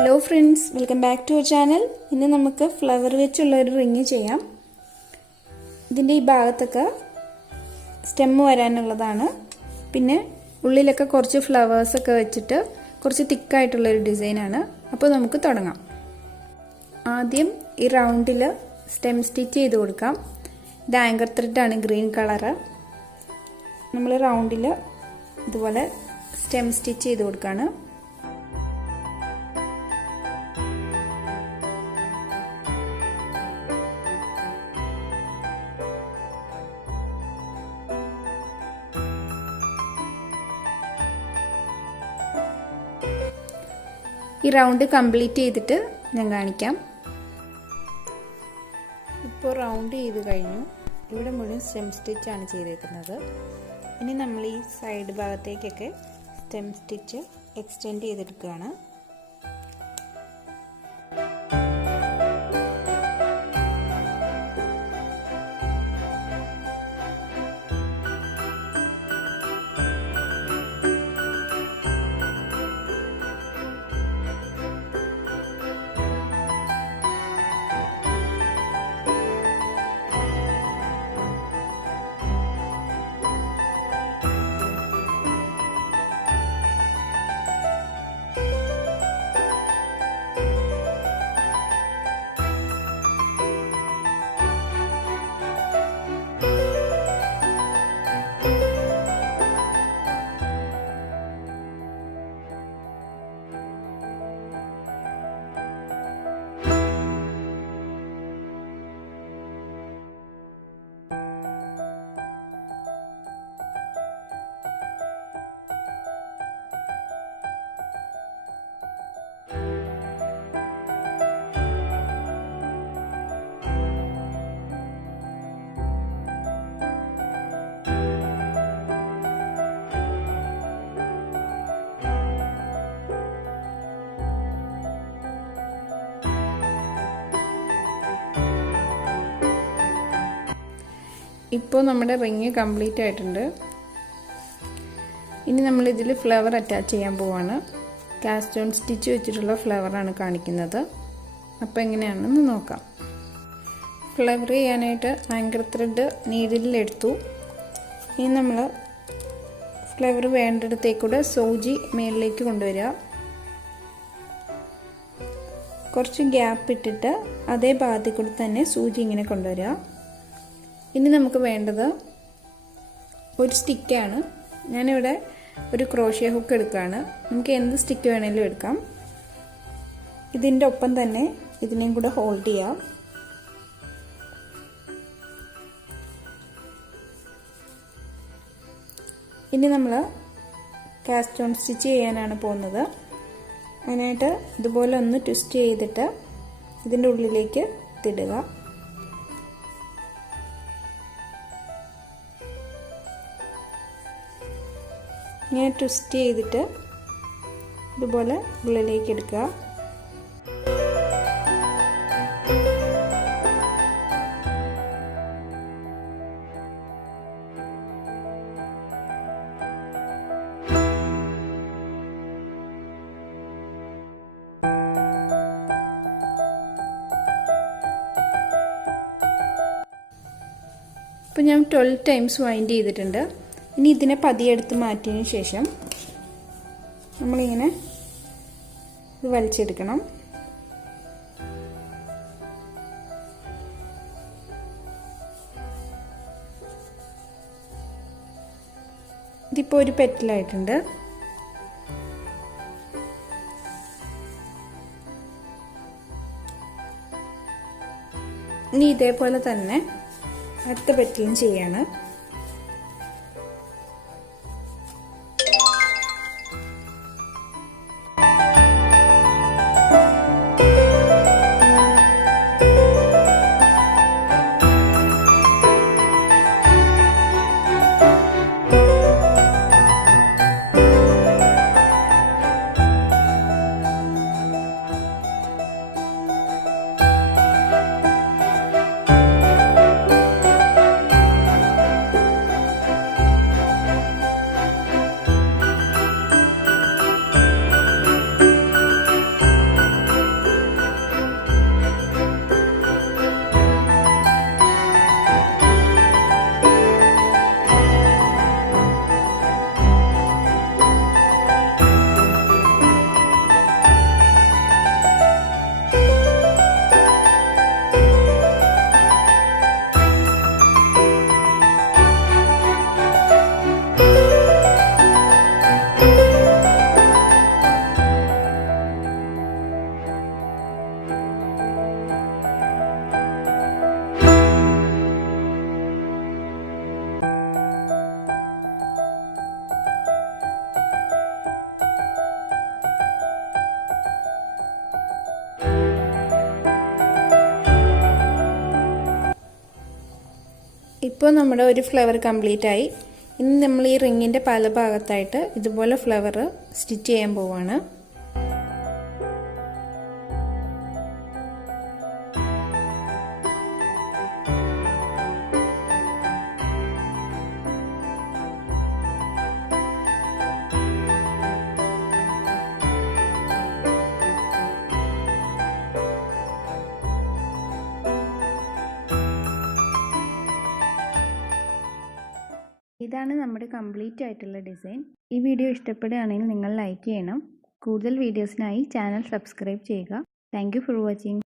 Hello friends, welcome back to our channel. ഇന്ന് നമുക്ക് flower വെച്ചുള്ള ഒരു റിങ് ചെയ്യാം. ഇതിൻ്റെ ഈ ഭാഗത്തൊക്കെ സ്റ്റെമ്മ് വരാനുള്ളതാണ്. പിന്നെ ഉള്ളിലൊക്കെ കുറച്ച് ഫ്ലവേഴ്സൊക്കെ വെച്ചിട്ട് കുറച്ച് തിക്കായിട്ടുള്ളൊരു ഡിസൈനാണ്. അപ്പോൾ നമുക്ക് തുടങ്ങാം. ആദ്യം ഈ റൗണ്ടിൽ സ്റ്റെം സ്റ്റിച്ച് ചെയ്ത് കൊടുക്കാം. ഇത് ആങ്കർ ത്രെഡാണ്, ഗ്രീൻ കളറ്. നമ്മൾ റൗണ്ടിൽ ഇതുപോലെ സ്റ്റെം സ്റ്റിച്ച് ചെയ്ത് കൊടുക്കുകയാണ്. ഈ റൗണ്ട് കംപ്ലീറ്റ് ചെയ്തിട്ട് ഞാൻ കാണിക്കാം. ഇപ്പോൾ റൗണ്ട് ചെയ്ത് കഴിഞ്ഞു. ഇവിടെ മുഴുവൻ സ്റ്റെം സ്റ്റിച്ചാണ് ചെയ്തേക്കുന്നത്. ഇനി നമ്മൾ ഈ സൈഡ് ഭാഗത്തേക്കൊക്കെ സ്റ്റെം സ്റ്റിച്ച് എക്സ്റ്റെൻഡ് ചെയ്തെടുക്കുകയാണ്. ഇപ്പോൾ നമ്മുടെ റിങ് കംപ്ലീറ്റ് ആയിട്ടുണ്ട്. ഇനി നമ്മൾ ഇതിൽ ഫ്ലവർ അറ്റാച്ച് ചെയ്യാൻ പോവാണ്. കാസ്റ്റ് ഓൺ സ്റ്റിച്ച് വെച്ചിട്ടുള്ള ഫ്ലവറാണ് കാണിക്കുന്നത്. അപ്പോൾ എങ്ങനെയാണെന്ന് നോക്കാം. ഫ്ലവർ ചെയ്യാനായിട്ട് ആങ്കർ ത്രെഡ് നീഡിലെടുത്തു. ഇനി നമ്മൾ ഫ്ലവർ വേണ്ടിടത്തേക്കൂടെ സൂചി മേളിലേക്ക് കൊണ്ടുവരിക. കുറച്ച് ഗ്യാപ്പ് ഇട്ടിട്ട് അതേ ഭാഗത്തിൽ കൂടി തന്നെ സൂചി ഇങ്ങനെ കൊണ്ടുവരിക. ഇനി നമുക്ക് വേണ്ടത് ഒരു സ്റ്റിക്കാണ്. ഞാനിവിടെ ഒരു ക്രോഷ്യ ഹുക്ക് എടുക്കുകയാണ്. നമുക്ക് എന്ത് സ്റ്റിക്ക് വേണമെങ്കിലും എടുക്കാം. ഇതിൻ്റെ ഒപ്പം തന്നെ ഇതിനെയും കൂടെ ഹോൾഡ് ചെയ്യാം. ഇനി നമ്മൾ കാസ്റ്റ് ഓൺ സ്റ്റിച്ച് ചെയ്യാനാണ് പോകുന്നത്. അതിനായിട്ട് ഇതുപോലെ ഒന്ന് ട്വിസ്റ്റ് ചെയ്തിട്ട് ഇതിൻ്റെ ഉള്ളിലേക്ക് ഇടുക. ഇങ്ങനെ ട്വിസ്റ്റ് ചെയ്തിട്ട് ഇതുപോലെ ഉള്ളിലേക്ക് എടുക്കുക. ഇപ്പോൾ ഞാൻ 12 ടൈംസ് വൈൻഡ് ചെയ്തിട്ടുണ്ട്. ഇനി ഇതിനെ പതിയെ എടുത്ത് മാറ്റിയതിന് ശേഷം നമ്മളിങ്ങനെ ഇത് വലിച്ചെടുക്കണം. ഇതിപ്പോൾ ഒരു പെറ്റലായിട്ടുണ്ട്. ഇനി ഇതേപോലെ തന്നെ അടുത്ത പെറ്റലും ചെയ്യാണ്. ഇപ്പോൾ നമ്മുടെ ഒരു ഫ്ലവർ കംപ്ലീറ്റ് ആയി. ഇനി നമ്മൾ ഈ റിങ്ങിൻ്റെ പല ഭാഗത്തായിട്ട് ഇതുപോലെ ഫ്ലവർ സ്റ്റിച്ച് ചെയ്യാൻ പോവാണ്. ഇതാണ് നമ്മുടെ കംപ്ലീറ്റ് ആയിട്ടുള്ള ഡിസൈൻ. ഈ വീഡിയോ ഇഷ്ടപ്പെടുകയാണെങ്കിൽ നിങ്ങൾ ലൈക്ക് ചെയ്യണം. കൂടുതൽ വീഡിയോസിനായി ചാനൽ സബ്സ്ക്രൈബ് ചെയ്യുക. Thank you for watching.